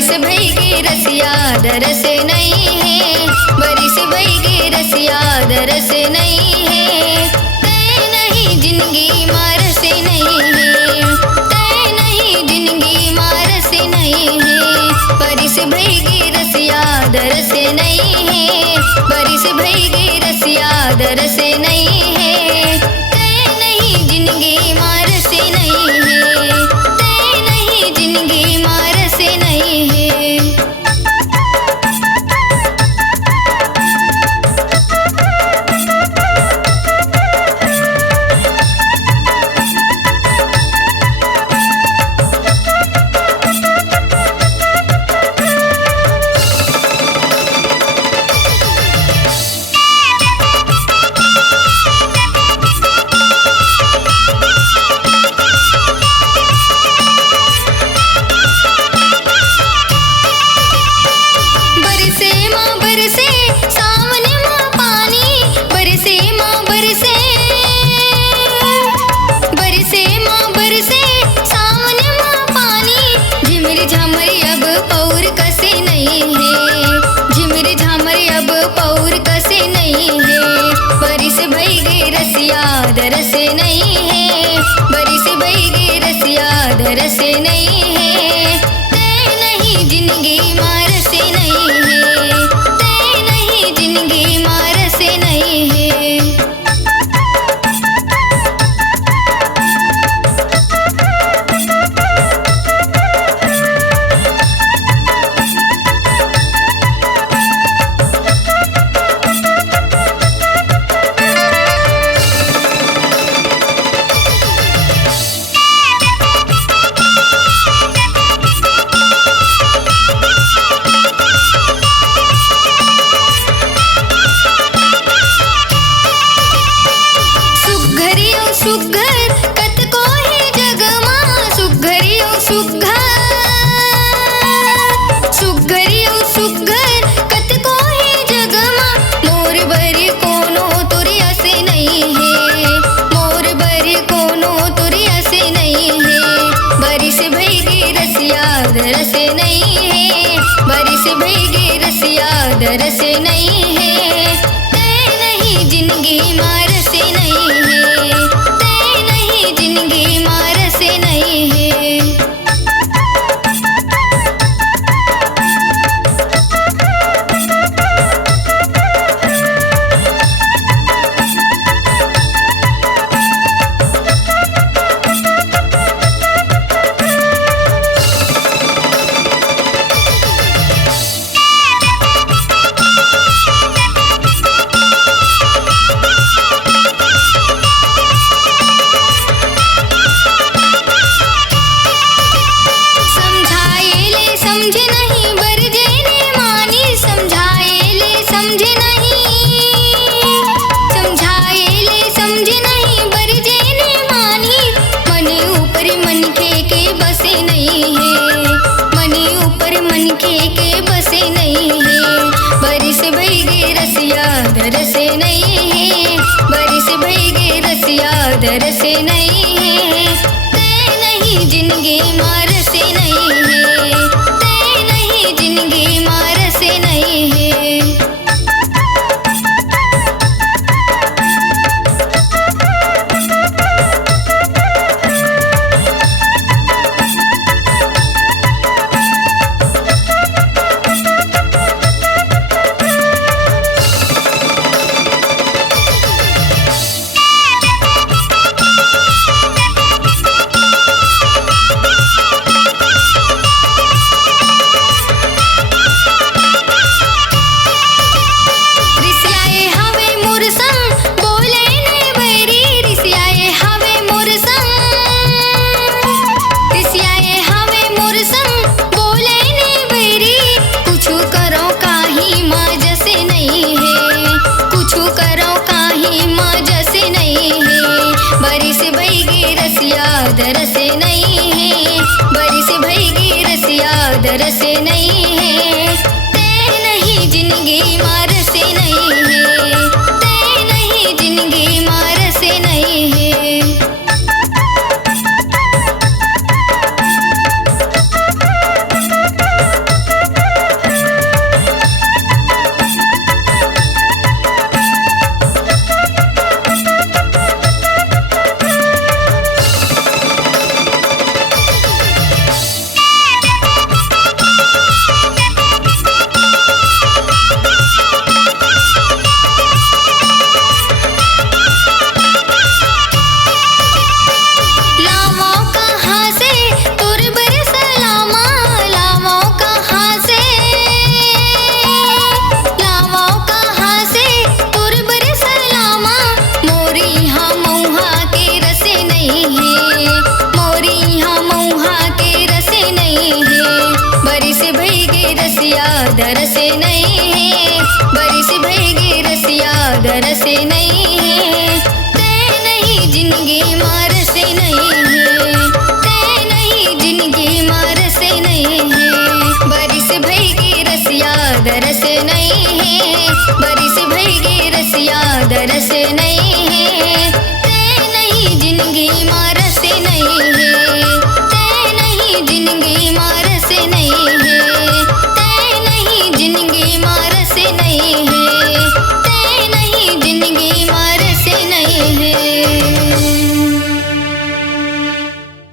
बरिस भई रसिया दरस नहीं है, बरिस भई रसिया दरस नहीं है। तय नहीं जिंदगी मार से नहीं है, तय नहीं जिंदगी मार से नहीं है। बरिस भई रसिया दरस नहीं है, बरिस भई रसिया दरस नहीं है। तय नहीं जिंदगी मार से नहीं है, तय नहीं जिंदगी मार से नहीं है। दरस नहीं है, बरिस भई रसिया दरस नहीं है। तय नहीं जिंदगी मार से नहीं है, तय नहीं जिंदगी मार से नहीं है। दरस नहीं है, बरिस भई रसिया दरस नहीं है। तय नहीं जिंदगी मार से नहीं है, तय नहीं जिंदगी मार से नहीं है। दरस नहीं है, बरिस भई रसिया दरस नहीं है। तय नहीं जिंदगी मार से नहीं है, तय नहीं जिंदगी मार से नहीं है। दरस नहीं है, बरिस भई रसिया दरस नहीं है। तय नहीं जिंदगी मार से नहीं है, तय नहीं जिंदगी मार से नहीं है। दरस नहीं है, बरिस भईगे रसिया दरस नहीं है। तय नहीं जिंदगी मार से नहीं है, तय नहीं जिंदगी मार से नहीं है। बरिस भईगे रसिया दरस नहीं है, बरिस भईगे रसिया दरस नहीं